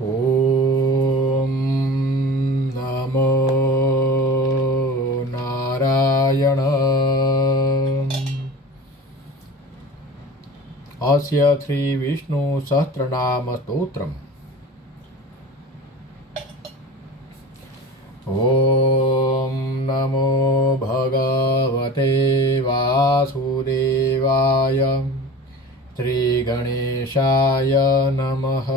ॐ नमो नारायण। अस्य श्रीविष्णुसहस्रनामस्तोत्रम्। ॐ नमो भगवते वासुदेवाय। श्रीगणेशाय नमः।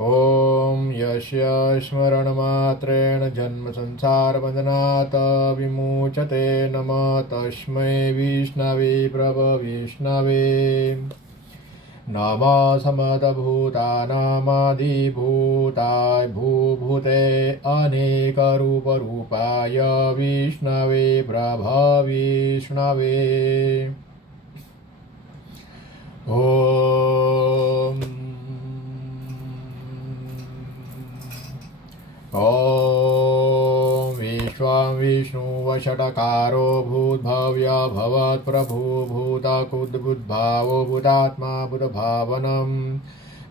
ॐ यस्य स्मरणमात्रेण जन्मसंसारबन्धनात् विमुच्यते नमः तस्मै विष्णवे प्रभविष्णवे। नमः समदभूतानामादिभूताय भूभूते अनेकरूपरूपाय विष्णवे प्रभविष्णवे। ॐ विश्वं विष्णुवषट्कारो भूद्भव्य भवत्प्रभुभूतकुद्बुद्भावो भूतात्मा बुधभावनं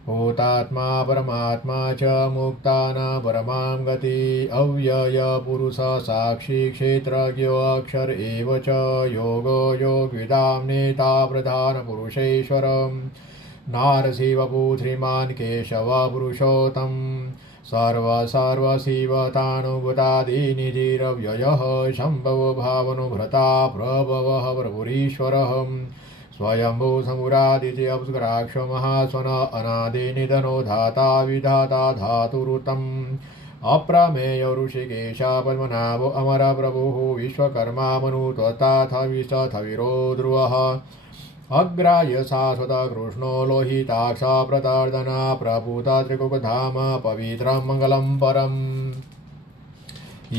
भूतात्मा परमात्मा च मुक्तानां परमां गति अव्यय पुरुष साक्षी क्षेत्रज्ञो अक्षर एव च योगो योगविदां नेता प्रधान पुरुषेश्वरं नारसिंहवपु श्रीमान् केशव पुरुषोत्तम सर्वशिवतानुभूतादिनिधिरव्ययः शम्भवो भावनुभृता प्रभवः प्रभुरीश्वरः स्वयंभू समुरादित्यप्सुराक्षो महास्वन अनादिनिधनो धाता विधाता धातुरुतम् अप्रमेय ऋषिकेश पद्मनाभो अमर प्रभुः विश्वकर्मा मनुत्वताथ विशथविरो ध्रुवः अग्राय शाश्वत कृष्णो लोहिताक्ष प्रतर्दना प्रभूत त्रिकुकधाम पवित्रं मङ्गलं परम्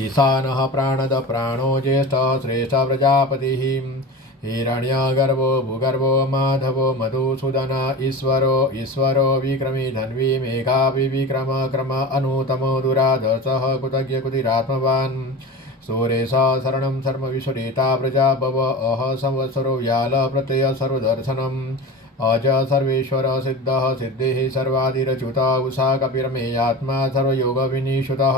ईशानः प्राणद प्राणो ज्येष्ठः श्रेष्ठ प्रजापतिः हिरण्यगर्भो भूगर्भो माधवो मधुसूदन ईश्वरो विक्रमी धन्वी मेघापि विक्रम क्रम अनुतमो दुराधसः कृतज्ञ कुतिरात्मवान् सूरेश शरणं सर्वविश्वरेता प्रजा भव अह संवत्सरो व्याल प्रत्यय सर्वदर्शनम् अज सर्वेश्वर सिद्धः सिद्धिः सर्वादिरच्युत उषा कपिरमेयात्मा सर्वयोगविनिषुतः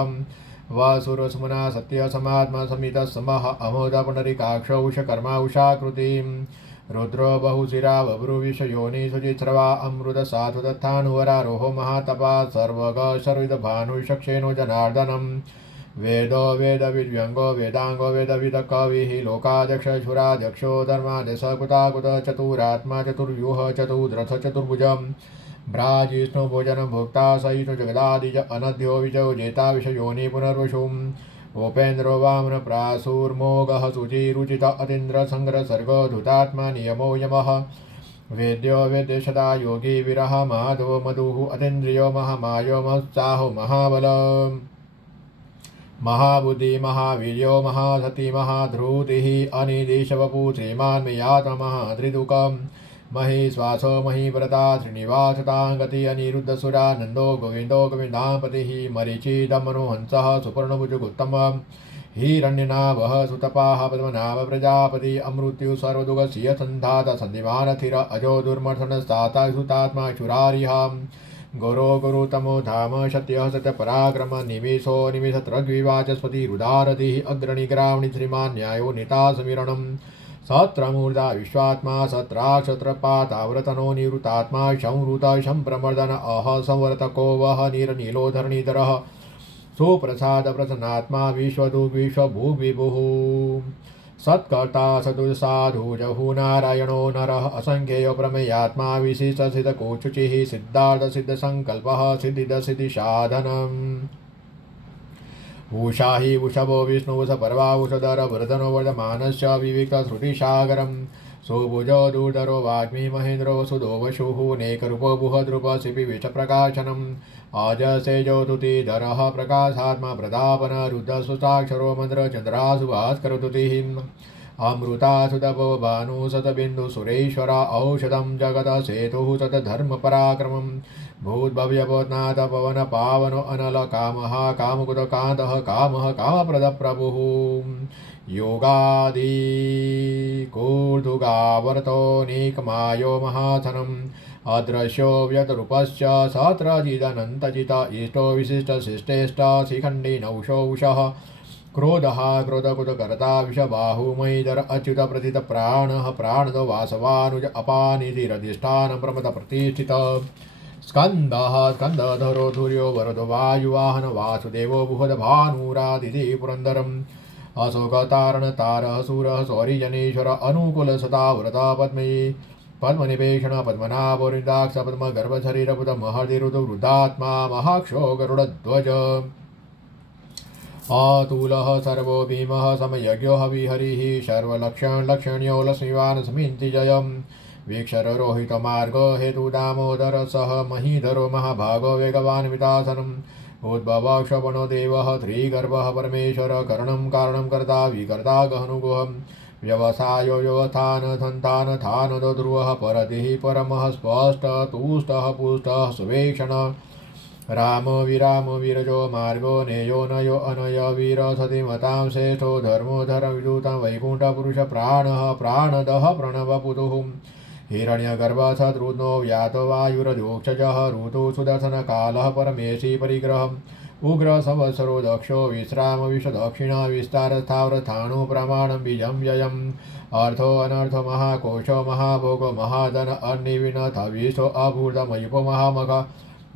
वसुरसुमना सत्य समात्मा समितः समः अमोद पुनरिकाक्ष उषकर्मा उषाकृतिं रुद्रो बहुशिरा बभ्रुविषयोनि शुचिस्रवा अमृत साधु दत्तानुवरारोहो महातपा सर्वग सर्विदभानुषक्षेणो जनार्दनम् वेदो वेदविद्व्यङ्गो वेदाङ्गो वेदविद कविः लोकाध्यक्षुराध्यक्षो धर्मादेश कुताकुत चतुरात्मा चतुर्व्यूह चतुर्रथ चतुर्भुजम् भ्राजिष्णु भोजन भोक्ता सहिष्णु जगदादिज अनद्यो विजयो जेता विषयोनि पुनर्वशुम् उपेन्द्रो वामन प्रासुर्मोगः शुचिरुचित अतीन्द्र संग्र सर्गो धुतात्मा नियमो यमः वेद्यो वेद्य सदा योगी विरह माधवो मधुः अतीन्द्रियो महामायो महत्साहो महाबल महाबुद्धि महावीर्यो महासती महाध्रुतिः अनिदेशवपु श्रीमान् मेयात्मः त्रिदुःखम् महीश्वासो महीव्रता श्रीनिवासताङ्गति अनिरुद्धसुरानन्दो गोविन्दो गोविन्दापतिः मरीचिदमनोहंसः सुपर्णभुजगुत्तमः हिरण्यनाभः सुतपाः पद्मनाभ प्रजापति अमृत्यु सर्वदुःखस्य सन्धात सन्धिमानथिर अजो दुर्मर्शनस्ताता सुतात्मा चुरारिः गुरो गुरुतमो धाम सत्यः सत्यपराक्रम निमेषो निमिषत्रग्विवाचस्पति रुदारतिः अग्रणी ग्रामणि श्रीमान् न्यायो निता समीरणम् सत्रमूर्धा विश्वात्मा सत्राक्षत्रपाताव्रतनो निवृतात्मा संवृत संप्रमर्दन अह संवर्तको वह नीरनीलोधरणीधरः सुप्रसाद प्रसन्नात्मा विश्वदु विश्वभुग्विभुः सत्कर्ता सदुसाधु जहु नारायणो नरः असंख्येयो प्रमेयात्मा विशिष्टसिद्धकोचुचिः सिद्धार्थसिद्धसङ्कल्पः सिद्धिदसिद्धिसाधनम् उषा हि वृषभो विष्णुवसपर्वा उषधर वृधनो वर्धमानस्य विविक्तश्रुतिसागरम् सुभुजो दुर्धरो वाग्मी महेन्द्रो वसुदो वशुः नेकरूपो बुहद्रुप शिपि विषप्रकाशनम् अजसेजोतुतिधरः प्रकाशात्मा प्रतापन रुद्रस्वसाक्षरो मन्त्रचन्द्रासु भास्करतुतिः अमृता सुतपो भानु सतबिन्दु सुरेश्वर औषधं जगत सेतुः सतधर्मपराक्रमं भूद्भव्यभूतनाथ पवन पावनो अनल कामः कामकुत कान्तः कामः कामप्रदप्रभुः योगादिकूर्दुगावर्तो निकमायो महासनम् अदृश्यो व्यतरूपश्च सत्रजिदनन्तजित इष्टो विशिष्टशिष्टेष्ट शिखण्डी नौषौषः क्रोधः क्रोधकुतकर्ता विषबाहुमयीधर अच्युत प्रथित प्राणः प्राणदो वासवानुज अपानिधिरधिष्ठानं प्रमद प्रतिष्ठित स्कन्दः स्कन्दधरो धुर्यो वरदो वायुवाहन वासुदेवो बुहदभानुरादिति पुरन्दरम् अशोकतारणतारः सूरः सौरिजनेश्वर अनुकूलसताव्रता पद्मयी पद्मनिपेषण पद्मनाभोरिन्दाक्ष पद्मगर्भशरीरपुत महर्दिरुदवृद्धात्मा महाक्षो गरुडध्वज अतुलः सर्वो भीमः समयज्ञो हविहरिः सर्वलक्षण्यो लक्ष्मीवान् समिन्ति जयम् वीक्षररोहितमार्ग हेतुदामोदर सह महीधरो महाभागो वेगवान् वितासनम् उद्भवः क्षपणो देवः त्रिगर्भः परमेश्वर करणं कारणं कर्ता विकर्ता गहनुगुहम् व्यवसायो व्यवस्थान सन्तान थानदो ध्रुवः परतिः परमः स्पष्ट तुष्टः पुष्टः सुवेक्षण राम विराम विरजो मार्गो नेयो नयो अनय वीर सतिमतां श्रेष्ठो धर्मो धर्मविदूतं वैकुण्ठपुरुष प्राणः प्राणदः प्रणवपुतुः हिरण्यगर्भ शत्रुघ्नो व्यातो वायुरजोक्षजः ऋतु सुदर्शनकालः परमेशी परिग्रहम् उग्र संवत्सरो दक्षो विश्राम विश्वदक्षिण विस्तारस्थावरस्थाणु प्रमाणं बीजं व्ययम् अर्थो अनर्थो महाकोशो महाभोगो महाधन अर्निविनथविष्ठो अभूर्धमयुपो महामख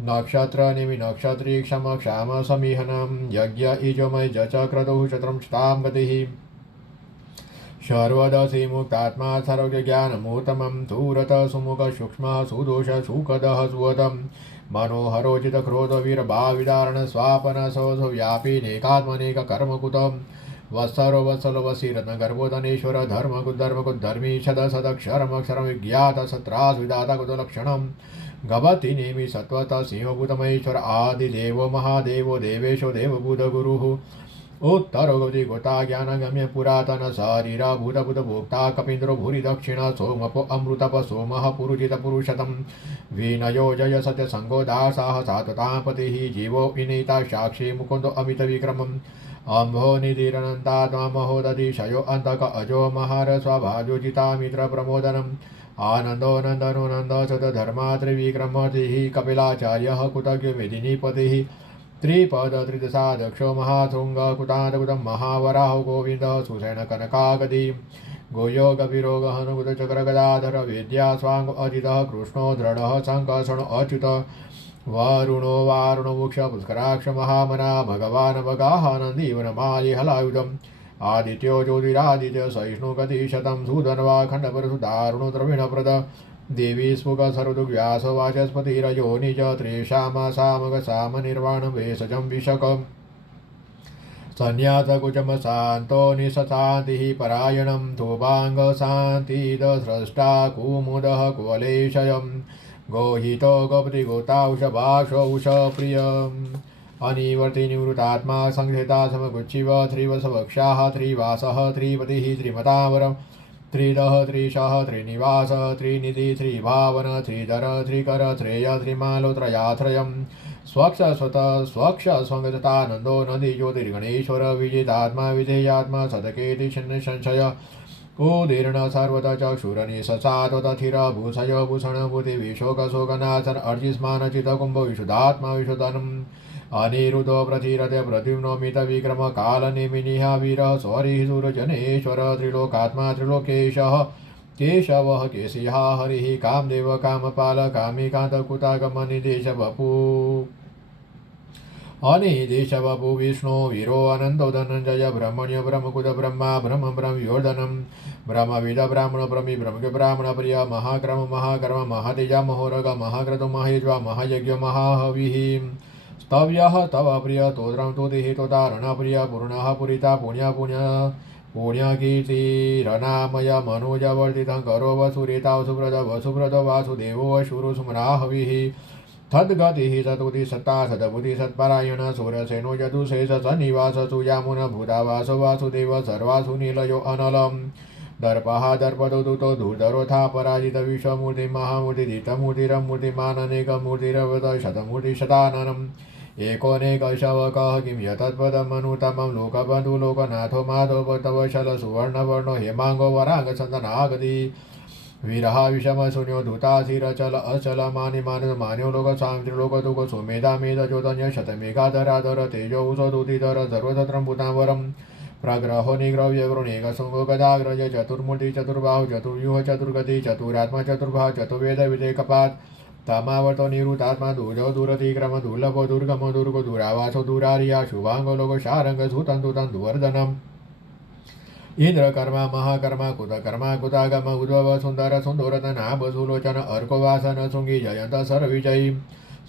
नक्षत्र निमि नक्षत्री क्षम क्षाम समिहनं यज्ञ इजोमय चक्रतुः चत्रं क्षतां गतिः सर्वदसि मुक्तात्मा सर्वज्ञानमूर्तमं धूरत सुमुख सूक्ष्मः सुदोष सुखदः सुवदम् मनोहरोचित क्रोध वीरभाविदारण स्वापन सौसो व्यापी नेकात्मनेक कर्मकुतम् वत्सरो वत्सलो वसीरत्न गर्भोदनेश्वर धर्मकुद्धर्मी सद सदक्षरमक्षरं विज्ञात सत्रास विदाता कुतलक्षणम् गभति नेमि सत्वत सिंहभूतमहेश्वर आदिदेवो महादेवो देवेशो देवबुधगुरुः उत्तरो गौति गोता ज्ञानगम्य पुरातन शरीरा भूतभूत भोक्ता कपीन्द्रो भूरि दक्षिण सोमपो अमृतप सोमः पुरुजित पुरुषतम विनयो जय सत्यसंगो दासाः साततां पतिः जीवो विनीता साक्षी मुकुन्दो अमित विक्रमम् अम्भो निधिरनन्तात्मा महोदधिशयो अन्तक अजो महार स्वभाजोजिता मित्र प्रमोदनम् आनन्दो नन्दनो नन्द सतधर्मा त्रिविक्रमतिः कपिलाचार्यः कृतज्ञ मेदिनीपतिः त्रिपद त्रिदशा दक्षो महाशृङ्ग कुतान्तकुतं महावराहो गोविन्दः सुषेणकनकागदी गोयो गभिरोगहनुकुतचक्रगदाधर विद्या स्वाङ्ग अजितः कृष्णो दृढः सङ्कर्षणो अच्युत वरुणो वारुणो मुक्ष पुष्कराक्ष महामना भगवान् भगानन्दीवनमालि हलायुधम् आदित्यो ज्योतिरादित्य सहिष्णुगतिशतं सुधन्वा खण्डपरसुदारुणो द्रविणप्रद देवी स्फुग सर्वदुग्व्यास वाचस्पतिरयो निज त्रेषामासामगसाम निर्वाणं भेषजं विशकम् संन्यासकुचम शान्तो निशशान्तिः परायणं धूपाङ्गशान्तिदस्रष्टा कुमुदः कुवलेशयं गोहितो गोपतिगोताउषभाषौषप्रियम् अनिवर्ति निवृतात्मा संहृता समगुच्छिव त्रिवसवक्षाः त्रिवासः त्रिपतिः त्रिमतावरम् त्रिदः त्रिशः त्रिनिवास त्रिनिधि त्रिभावन त्रिधर त्रिकर त्रेय त्रिमालो त्रयात्रयम् स्वक्ष स्वत स्वक्ष स्वङ्गतानन्दो नदी ज्योतिर्गणेश्वर विजितात्मा विधेयात्मा सदकेति छिन्न संशय उदीर्ण सर्वत चक्षुरनिशसात्वतथिर भूषय भूषणभूतिविशोकशोकनाशन अर्जिस्मानचितकुम्भ विशुद्धात्मा विशुद्धनम् अनिरुद्धो प्रथिरते प्रद्युम्नोमित विक्रम कालनिमिनिः वीरः सौरिः सुरजनेश्वर त्रिलोकात्मा त्रिलोकेशः केशवः केशिः हरिः कामदेव कामपाल कामिकान्तकुतागमनिदेशवपु अनिदेशवपु विष्णु वीरो अनन्तो धनञ्जय ब्रह्मण्य ब्रह्मकुद ब्रह्मा ब्रह्म ब्रह्मयोर्धनं ब्रह्मविद ब्राह्मण ब्रह्मी ब्रह्मज्ञ ब्राह्मण प्रिय महाक्रम महाकर्म महातेज महोरग महाक्रतु महेज्वा महायज्ञ महाहविः स्तव्यः तव प्रिय तोद्रं तुतिः तोतारण प्रिय पूर्णः पुरिता पुण्य पुण्य पुण्यकीर्तिरनामय मनोजवर्तितं करो वसुरेता सुब्रत वसुब्रत वासुदेवो वशुरु सुमनाहविः तद्गतिः सतुति सत्ता सदबुद्धि सत्परायण सूरसेनो यदुशेष सन्निवास सुयामुन भूतावास वासुदेव सर्वासु निलयो अनलम् दर्पः दर्पतो दुतो धूर्धरोथा पराजित विश्वमूर्ति महामूर्ति धीतमूर्तिरमूर्तिरमूर्तिरवत शतमूर्तिशताननम् एकोनेकशवकः किं यतत्पदमनुतमं लोकबन्धु लोकनाथो माधव तव शल सुवर्णवर्णो हेमाङ्गो वराङ्गचन्दनागति विरह विषमशून्यो धूताशिरचल अचल मान्यो लोकसामित्रिलोकदुःख सुमेधा मेधज्योतन्य शतमेघाधराधर तेजो उषदुतिधर सर्वतत्रं भूतावरं प्रग्रहो निग्रव्यवृणेकशृङ्गो गदाग्रज चतुर्मूर्ति चतुर्बाहु चतुर्व्यूह चतुर्गति चतुरात्मा चतुर्भाव चतुर्वेद विवेकपात् तमावर्तो निरुतात्मा दूजो दूरतिक्रम दुर्लभो दुर्गमो दुर्गो दुरावासो दुरारिया शुभांगो लोको शारंग सुतं तुतं दुवर्धनम् इंद्रकर्मा महाकर्मा कुतागम उद्भव सुंदर सुन्दोरतनाभ सुलोचन अर्कोवासन शृंगी जयंत सर्वविजयी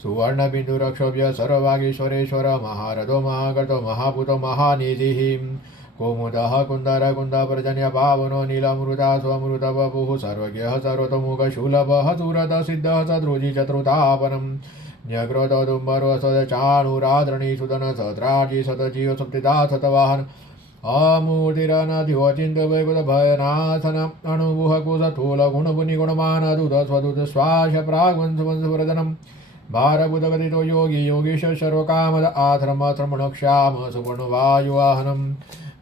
सुवर्ण बिंदु रक्षोभ्य सर्ववागीश्वरेश्वर महारथो महागतो महाभूतो महानिधिः कोमुदः कुन्दर कुन्द पर्जन्य पावनो नीलमृता स्वमृत वपुः सर्वज्ञः सर्वतोमुख शूलभः सुरत सिद्धः सद्रुजि चतुर्तापनम् न्यग्रोदुम्बरो सदचाणुराद्रणी सुदन सत्राजी सतजीव सप्तिदा सतवाहन अमूर्तिरनधिवचिन्त वैकुत भयनाशन अणुबुह कुशस्थूल गुणगुणिगुणमान दूत स्वदूत श्वास प्राग्वंशवंशवर्धनम् भारभूतगतितो योगी योगीश सर्वकामद आश्रमश्रमणक्षाम सुवर्णवायुवाहनम्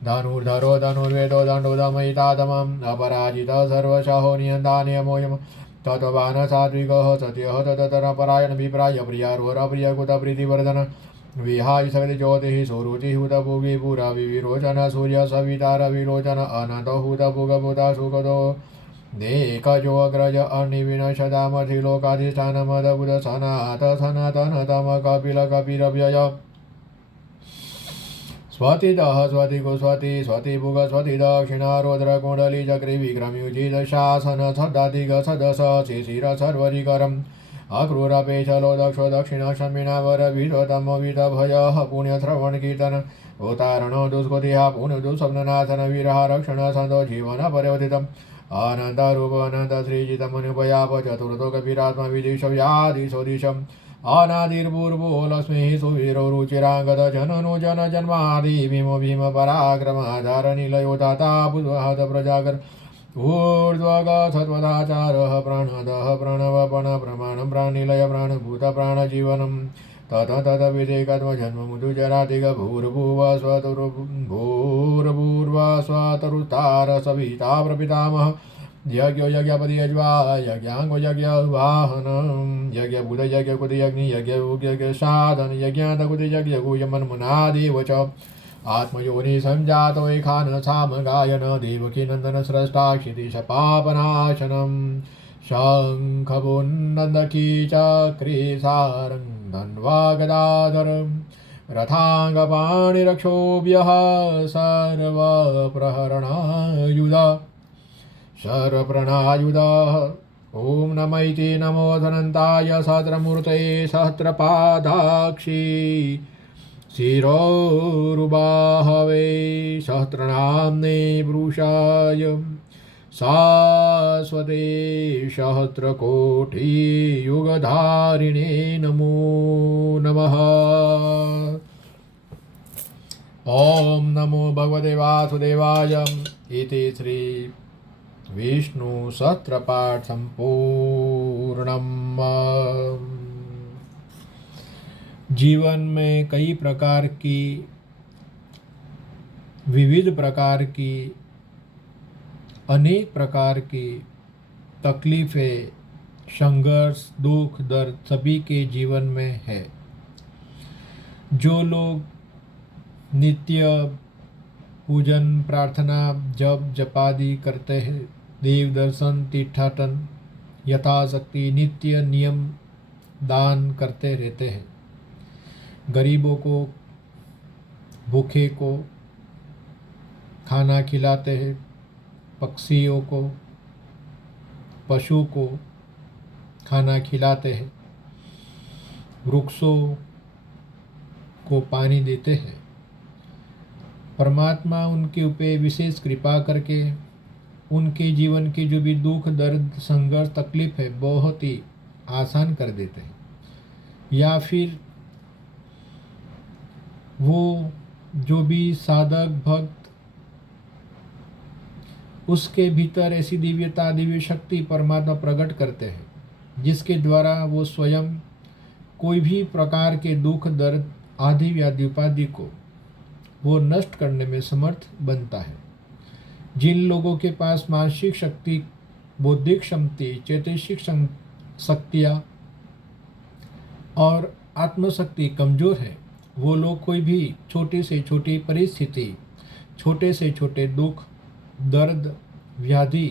धनुर्धरो धनुर्वेदो दण्डो दमयितातमम् अपराजित सर्वशहो नियन्ता नियमोऽयम् तत्त्वान् सात्विकः सत्यः ततरपरायण विप्राय प्रियारोरप्रियकुतप्रीतिवर्धन विहाय सकल ज्योतिः सुरुचिः हुतभुवि पुरा विविरोचन सूर्य सविता रविलोचन अनंत हुतभुगभूता सुखदो देकजो अग्रज अनिविनशदामधिलोकाधिष्ठानमदबुध सनातन तम कपिल कपिरव्यय स्वतिदः स्वतिगो स्वतिभुग स्वति दक्षिणा रौद्र कुण्डली चक्री विक्रमयुजित शासन सदादिग सदस शिशिर सर्वरिकरम् अक्रूरपेशलो दक्षो दक्षिणशमिनावर विधतमविधभयः पुण्यश्रवण कीर्तन उतारणो दुष्कृतिः पुण्यदुःस्वप्ननाथन विरह रक्षण सन्तो जीवन परिवर्तितम् अनन्तरूप अनन्त श्रीजितमनुपयाप चतुर्थो कपिरात्मा विदिश व्याधिशोदिशम् अनादिर्पूर्वो लक्ष्मीः सुवीरो रुचिराङ्गद जननो जन जन्मादि भीमो भीम पराक्रमाधार निलयो दाता बुद्वहत प्रजागर ऊर्ध्वगतत्वदाचारः प्राणदः प्रणवपण प्रमाणं प्राणिलय प्राणभूत प्राणजीवनं तत विदेकत्वजन्ममुदुजरातिग भूर्भुवस्वतरुतार सविता प्रपितामह यज्ञो यज्ञपति यज्वा यज्ञांगो यज्ञवाहनं यज्ञभूत यज्ञकुति यज्ञ यज्ञ साधन यज्ञातकुति यज्ञगुयमन्मनादेव च आत्मयोनि संजातो एखान साम गायन देवकी नंदन स्रष्टा क्षितिश पापनाशनम् शंखबुन्नन्दकी चक्रे सारं धन्वा गदाधरं रथाङ्गपाणिरक्षोभ्यः सर्वप्रहरणायुधा सर्वप्रणायुधः ॐ नमैति नमो धनन्ताय सहस्रमूर्तये सहस्रपादाक्षी शिरोरुबाहवे सहस्रनाम्ने पुरुषाय शाश्वते सहस्रकोटियुगधारिणे नमो नमः। ॐ नमो भगवते वासुदेवाय। इति श्री विष्णु सहस्त्रपाठ संपूर्णम्। जीवन में कई प्रकार की विविध प्रकार की अनेक प्रकार की तकलीफ़ें, संघर्ष, दुख, दर्द सभी के जीवन में है। जो लोग नित्य पूजन, प्रार्थना, जप जपादि करते हैं, देव दर्शन, तीर्थाटन, यथाशक्ति नित्य नियम दान करते रहते हैं, गरीबों को, भूखे को खाना खिलाते हैं, पक्षियों को, पशु को खाना खिलाते हैं, वृक्षों को पानी देते हैं। परमात्मा उनके ऊपर विशेष कृपा करके उनके जीवन की जो भी दुख, दर्द, संघर्ष, तकलीफ है बहुत ही आसान कर देते हैं। या फिर वो जो भी साधक भक्त उसके भीतर ऐसी दिव्यता, दिव्य शक्ति परमात्मा प्रकट करते हैं जिसके द्वारा वो स्वयं कोई भी प्रकार के दुख, दर्द, आदि व्याधि उपाधि को वो नष्ट करने में समर्थ बनता है। जिन लोगों के पास मानसिक शक्ति, बौद्धिक क्षमता, चैतसिक शक्तियाँ और आत्मशक्ति कमजोर है, वो लोग कोई भी छोटी से छोटी परिस्थिति, छोटे से छोटे दुख, दर्द, व्याधि,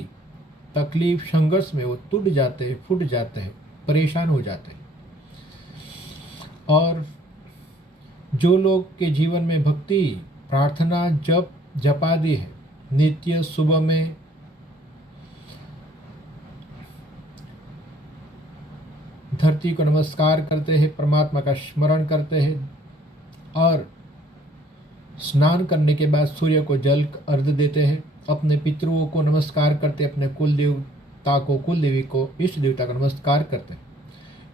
तकलीफ, संघर्ष में वो टूट जाते हैं, फूट जाते हैं, परेशान हो जाते हैं। और जो लोग के जीवन में भक्ति, प्रार्थना, जप, जपादि है, नित्य सुबह में धरती को नमस्कार करते हैं, परमात्मा का स्मरण करते हैं और स्नान करने के बाद सूर्य को जल अर्घ्य देते हैं, अपने पितरों को नमस्कार करते, अपने कुल देवता को, कुल देवी को, इष्ट देवता का नमस्कार करते हैं।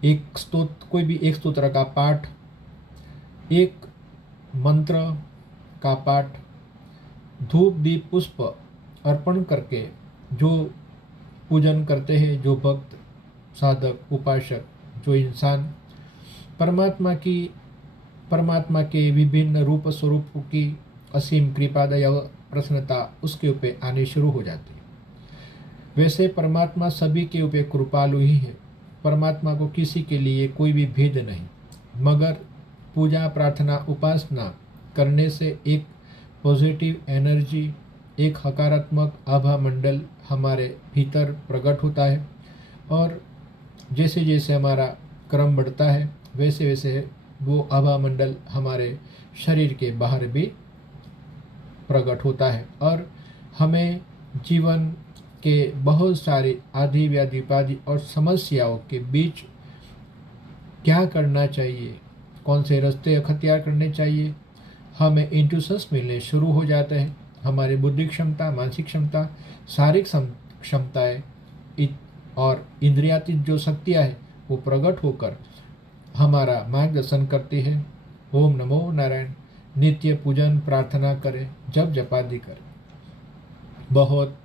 एक स्तोत्र, कोई भी एक स्तोत्र का पाठ, एक मंत्र का पाठ, धूप दीप पुष्प अर्पण करके जो पूजन करते हैं, जो भक्त, साधक, उपासक, जो इंसान परमात्मा के विभिन्न रूप स्वरूपों की असीम कृपा, दया, प्रसन्नता उसके ऊपर आने शुरू हो जाती है। वैसे परमात्मा सभी के ऊपर कृपालु ही है। परमात्मा को किसी के लिए कोई भी भेद नहीं, मगर पूजा, प्रार्थना, उपासना करने से एक पॉजिटिव एनर्जी, एक सकारात्मक आभा मंडल हमारे भीतर प्रकट होता है और जैसे जैसे हमारा क्रम बढ़ता है वैसे वैसे वो आभा मंडल हमारे शरीर के बाहर भी प्रकट होता है और हमें जीवन के बहुत सारे आदि व्याधि उपाधि और समस्याओं के बीच क्या करना चाहिए, कौन से रास्ते अख्तियार करने चाहिए, हमें इंट्यूशंस मिलने शुरू हो जाते हैं। हमारी बुद्धि क्षमता, मानसिक क्षमता, शारीरिक क्षमताएं और इंद्रियातीत जो शक्तियाँ है वो प्रकट होकर हमारा मार्गदर्शन करती है। ओम नमो नारायण। नित्य पूजन प्रार्थना करें, जप जपादि करें। बहुत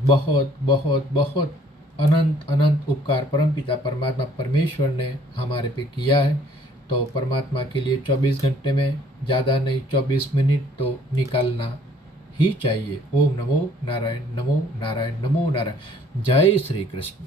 बहुत बहुत बहुत अनंत अनंत उपकार परमपिता परमात्मा परमेश्वर ने हमारे पे किया है। तो परमात्मा के लिए 24 घंटे में ज़्यादा नहीं 24 मिनट तो निकालना ही चाहिए। ओम नमो नारायण, नमो नारायण, नमो नारायण। जय श्री कृष्ण।